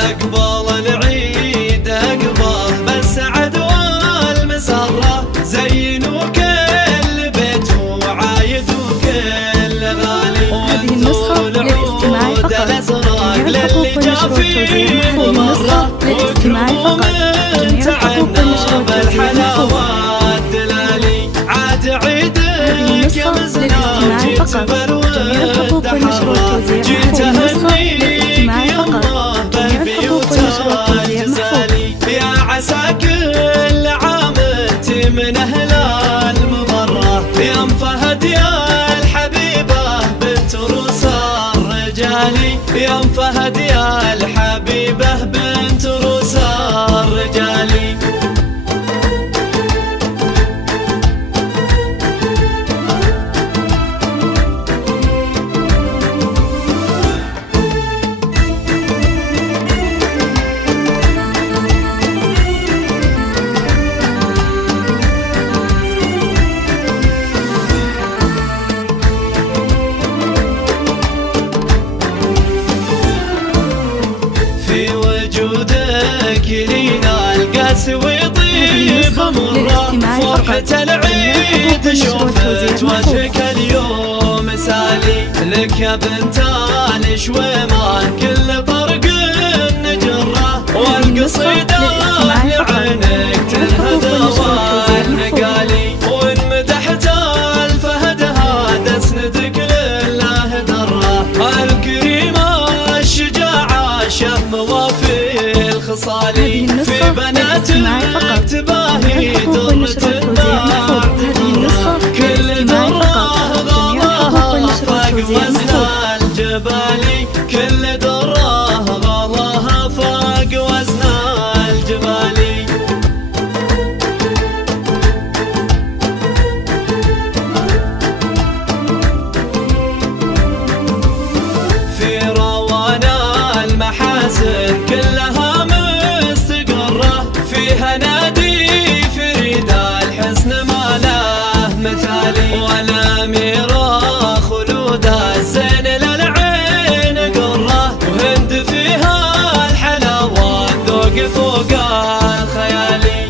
اقبل العيد اقبل بالسعد والمسرة، زينوا كل بيت وعايد وكل غالي. هذه النسخة للاستماع فقط. جميع الحقوق والنشر والتوزيع للاستماع فقط. جميع الحقوق والنشر والتوزيع الحلاوات دلالي عاد عيدك يا مزنا جيت بالود حرة، جيت اهنيك يا الله بالبيوت الجزالي. يا عسى كل عام انت من اهل المبرة، يا ام فهد يا الحبيبة بنت روس الرجالي. يا ام فهد يا الحبيبة بنت روس الرجالي. في وجودك لينا القاس ويطيب مرة، فرحة العيد شوفت وجهك اليوم سالي. لك يا بنت الشويمان كل طرق نجرة، والقصيدة لعينك تنهد والنقالي. وان مدحت الفهد هذا اسندك لله درة، الكريمة الشجاعة شهم وفي الخصالي. في بناتك تباهي درة النار، كل درة غلاها فاق وزن الجبالي. كل درة غلاها فاق وزن الجبالي. في روانا المحاسن كلها مستقرة، فيها نادي فريدة الحسن ما له مثالي. والأميرة خلودة الزين للعين قرة، وهند فيها الحلاوة الذوق فوق الخيالي.